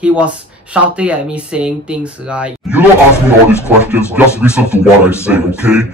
he was shouting at me saying things like, "You don't ask me all these questions, just listen to what I say, okay?"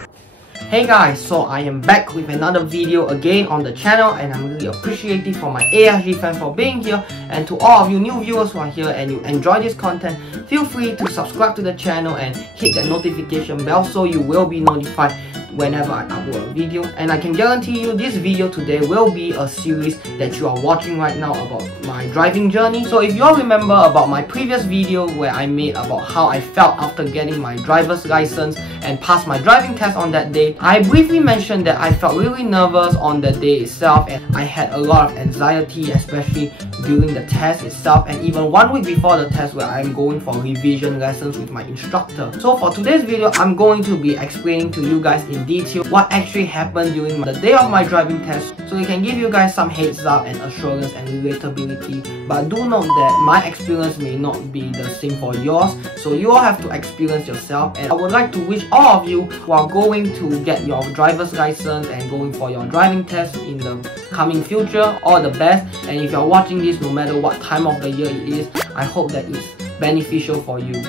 Hey guys, so I am back with another video again on the channel, and I'm really appreciative for my ASG fans for being here, and to all of you new viewers who are here and you enjoy this content, feel free to subscribe to the channel and hit that notification bell so you will be notified whenever I upload a video. And I can guarantee you this video today will be a series that you are watching right now about my driving journey. So if you all remember about my previous video where I made about how I felt after getting my driver's license and passed my driving test on that day, I briefly mentioned that I felt really nervous on the day itself, and I had a lot of anxiety, especially during the test itself, and even 1 week before the test where I'm going for revision lessons with my instructor. So for today's video, I'm going to be explaining to you guys in detail what actually happened during the day of my driving test, so it can give you guys some heads up and assurance and relatability. But do note that my experience may not be the same for yours, so you all have to experience yourself. And I would like to wish all of you who are going to get your driver's license and going for your driving test in the coming future all the best. And if you're watching this, no matter what time of the year it is, I hope that it's beneficial for you.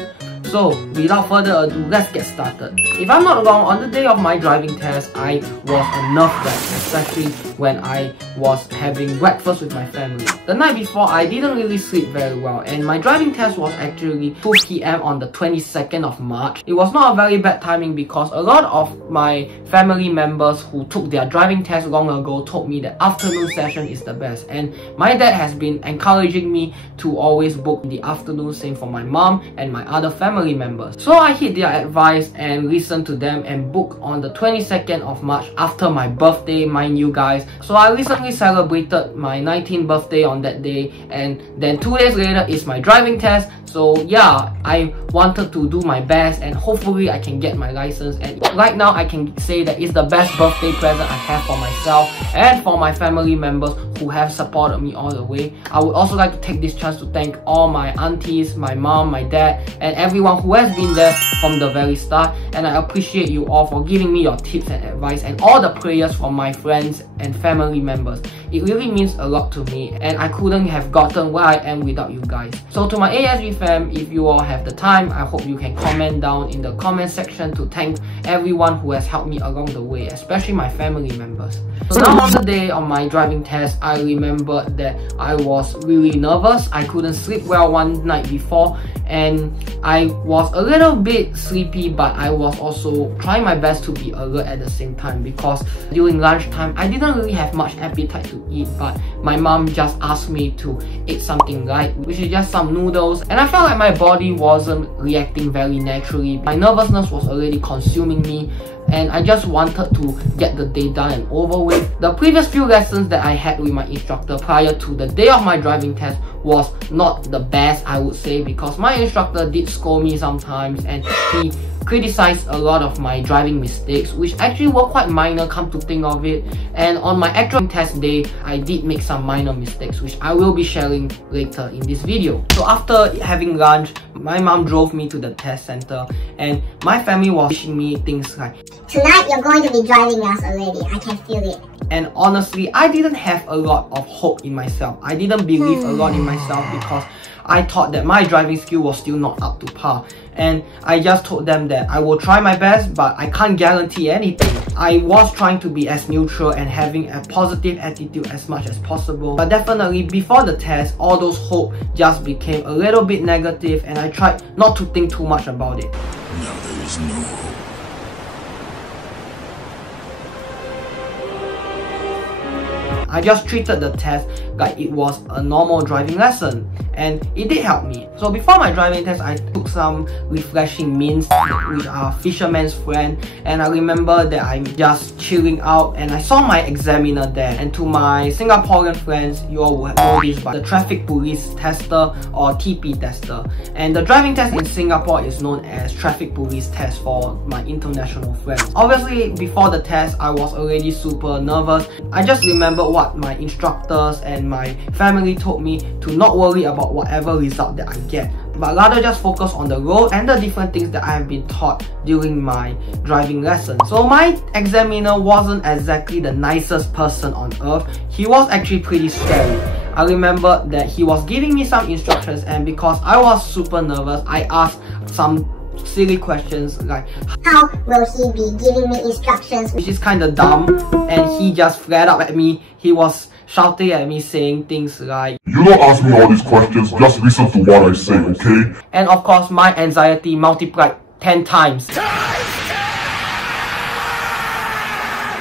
So without further ado, let's get started. If I'm not wrong, on the day of my driving test, I was a nerve wreck, especially when I was having breakfast with my family. The night before, I didn't really sleep very well, and my driving test was actually 2 PM on the 22nd of March. It was not a very bad timing because a lot of my family members who took their driving test long ago told me that afternoon session is the best, and my dad has been encouraging me to always book the afternoon, same for my mom and my other family members. So I heed their advice and listened to them and booked on the 22nd of March after my birthday, mind you guys. So I recently celebrated my 19th birthday on that day, and then 2 days later is my driving test. So yeah, I wanted to do my best and hopefully I can get my license, and right now I can say that it's the best birthday present I have for myself and for my family members who have supported me all the way. I would also like to take this chance to thank all my aunties, my mom, my dad, and everyone who has been there from the very start. And I appreciate you all for giving me your tips and advice and all the prayers from my friends and family members. It really means a lot to me, and I couldn't have gotten where I am without you guys. So to my ASG fam, if you all have the time, I hope you can comment down in the comment section to thank everyone who has helped me along the way, especially my family members. So now on the day of my driving test, I remembered that I was really nervous. I couldn't sleep well one night before, and I was a little bit sleepy, but I was also trying my best to be alert at the same time, because during lunchtime I didn't really have much appetite to eat, but my mom just asked me to eat something light, which is just some noodles, and I felt like my body wasn't reacting very naturally. My nervousness was already consuming me, and I just wanted to get the day done and over with. The previous few lessons that I had with my instructor prior to the day of my driving test was not the best, I would say, because my instructor did scold me sometimes, and he criticized a lot of my driving mistakes, which actually were quite minor come to think of it. And on my actual test day, I did make some minor mistakes, which I will be sharing later in this video. So after having lunch, my mom drove me to the test center, and my family was wishing me things like, "Tonight you're going to be driving us already, I can feel it." And honestly, I didn't have a lot of hope in myself. I didn't believe a lot in myself because I thought that my driving skill was still not up to par. And I just told them that I will try my best, but I can't guarantee anything. I was trying to be as neutral and having a positive attitude as much as possible. But definitely before the test, all those hope just became a little bit negative, and I tried not to think too much about it. Now there is no hope. I just treated the test like it was a normal driving lesson, and it did help me. So before my driving test, I took some refreshing mints, which are fisherman's friend, and I remember that I'm just chilling out, and I saw my examiner there. And to my Singaporean friends, you all will know this, but the traffic police tester or TP tester. And the driving test in Singapore is known as traffic police test for my international friends. Obviously, before the test, I was already super nervous. I just remember what my instructors and my family told me to not worry about whatever result that I get, but rather just focus on the road and the different things that I have been taught during my driving lesson. So my examiner wasn't exactly the nicest person on earth. He was actually pretty scary. I remember that he was giving me some instructions, and because I was super nervous, I asked some silly questions like, how will he be giving me instructions? Which is kind of dumb, and he just flared up at me. He was shouting at me saying things like, You don't ask me all these questions, just listen to what I say, okay? And of course, my anxiety multiplied 10 times.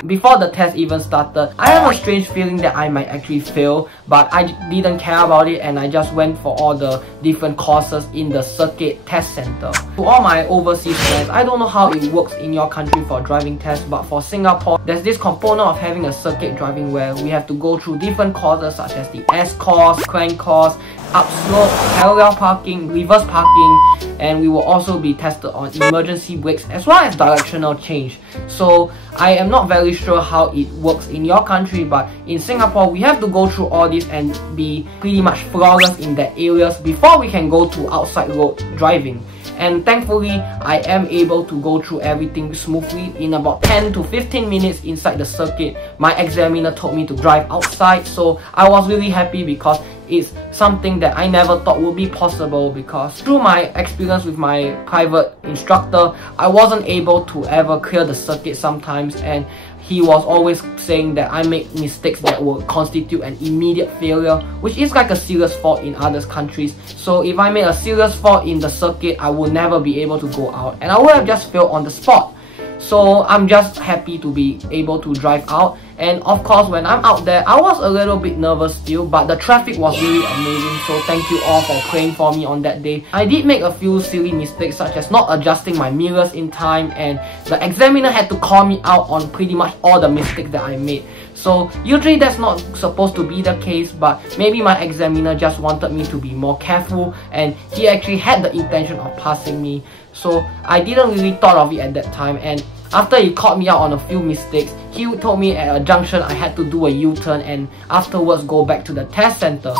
Before the test even started, I have a strange feeling that I might actually fail, but I didn't care about it, and I just went for all the different courses in the circuit test center. To all my overseas friends, I don't know how it works in your country for driving tests, but for Singapore, there's this component of having a circuit driving where we have to go through different courses such as the S course, crank course, upslope, parallel parking, reverse parking, and we will also be tested on emergency brakes as well as directional change. So I am not very sure how it works in your country, but in Singapore we have to go through all this and be pretty much flawless in that areas before we can go to outside road driving. And thankfully, I am able to go through everything smoothly in about 10 to 15 minutes inside the circuit. My examiner told me to drive outside, so I was really happy because it's something that I never thought would be possible, because through my experience with my private instructor, I wasn't able to ever clear the circuit sometimes, and he was always saying that I make mistakes that would constitute an immediate failure, which is like a serious fault in other countries. So if I made a serious fault in the circuit, I would never be able to go out, and I would have just failed on the spot. So I'm just happy to be able to drive out. And of course, when I'm out there, I was a little bit nervous still, but the traffic was really amazing, so thank you all for praying for me on that day. I did make a few silly mistakes, such as not adjusting my mirrors in time, and the examiner had to call me out on pretty much all the mistakes that I made. So usually that's not supposed to be the case, but maybe my examiner just wanted me to be more careful, and he actually had the intention of passing me. So I didn't really thought of it at that time, and after he called me out on a few mistakes, he told me at a junction I had to do a U-turn and afterwards go back to the test center.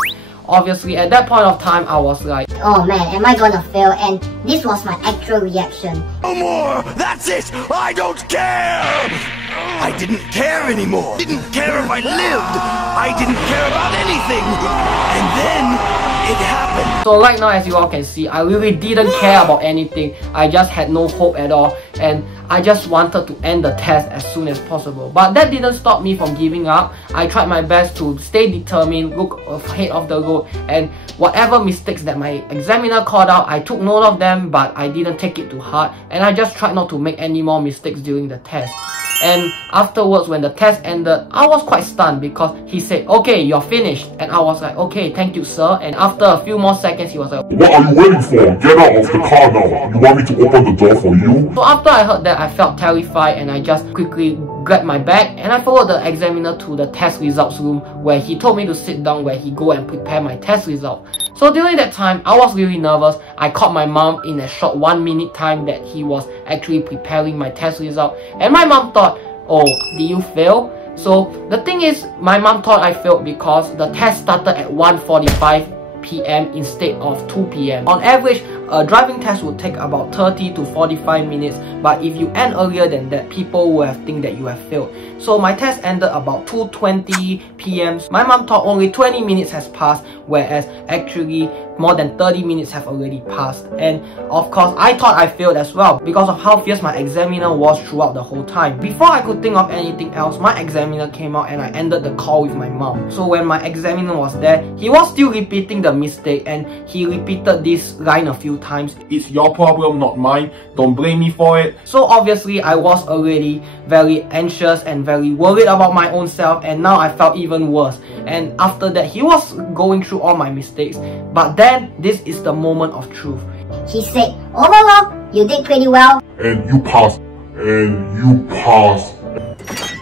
Obviously, at that point of time, I was like, oh man, am I gonna fail? And this was my actual reaction. No more! That's it! I don't care! I didn't care anymore. Didn't care if I lived. I didn't care about anything. And then it happened. So right now, as you all can see, I really didn't care about anything. I just had no hope at all, and I just wanted to end the test as soon as possible. But that didn't stop me from giving up. I tried my best to stay determined, look ahead of the road, and whatever mistakes that my examiner called out, I took note of them, but I didn't take it to heart, and I just tried not to make any more mistakes during the test. And afterwards, when the test ended, I was quite stunned because he said, okay, you're finished. And I was like, okay, thank you, sir. And after a few more seconds, he was like, What are you waiting for? Get out of the car now. You want me to open the door for you? So after I heard that, I felt terrified, and I just quickly grabbed my bag and I followed the examiner to the test results room, where he told me to sit down where he go and prepare my test result. So during that time, I was really nervous. I caught my mom in a short 1 minute time that he was actually preparing my test result, and my mom thought, oh, did you fail? So the thing is, my mom thought I failed because the test started at 1:45 p.m. instead of 2 p.m. On average, a driving test would take about 30 to 45 minutes, but if you end earlier than that, people will have think that you have failed. So my test ended about 2:20 p.m. My mom thought only 20 minutes has passed, whereas actually more than 30 minutes have already passed. And of course, I thought I failed as well because of how fierce my examiner was throughout the whole time. Before I could think of anything else, my examiner came out and I ended the call with my mom. So when my examiner was there, he was still repeating the mistake, and he repeated this line a few times. It's your problem, not mine. Don't blame me for it. So obviously, I was already very anxious and very worried about my own self, and now I felt even worse. And after that, he was going through all my mistakes, but then this is the moment of truth. He said, overall, you did pretty well. And you passed. And you passed.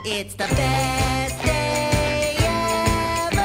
It's the best day ever.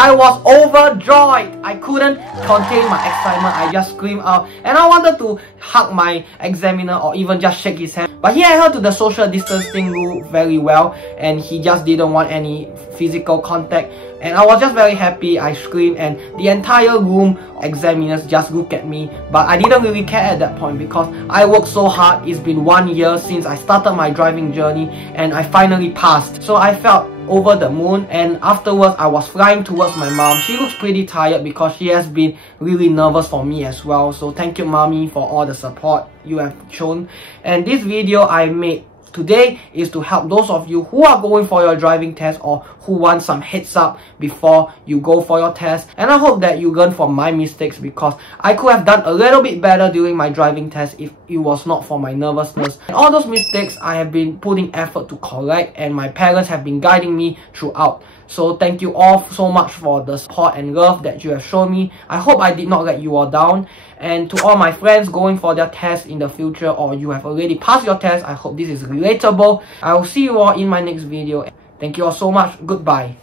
I was overjoyed. I couldn't contain my excitement. I just screamed out, and I wanted to hug my examiner or even just shake his hand. But he adhered to the social distancing rule very well, and he just didn't want any physical contact. And I was just very happy. I screamed, and the entire room examiners just looked at me But I didn't really care at that point because I worked so hard. It's been 1 year since I started my driving journey and I finally passed. So I felt over the moon, and afterwards I was flying towards my mom. She looks pretty tired because she has been really nervous for me as well. So thank you, mommy, for all the support you have shown. And this video I made today is to help those of you who are going for your driving test or who want some heads up before you go for your test. And I hope that you learn from my mistakes, because I could have done a little bit better during my driving test if it was not for my nervousness. And all those mistakes I have been putting effort to correct, and my parents have been guiding me throughout. So thank you all so much for the support and love that you have shown me. I hope I did not let you all down. And to all my friends going for their tests in the future, or you have already passed your test, I hope this is relatable. I will see you all in my next video. Thank you all so much. Goodbye.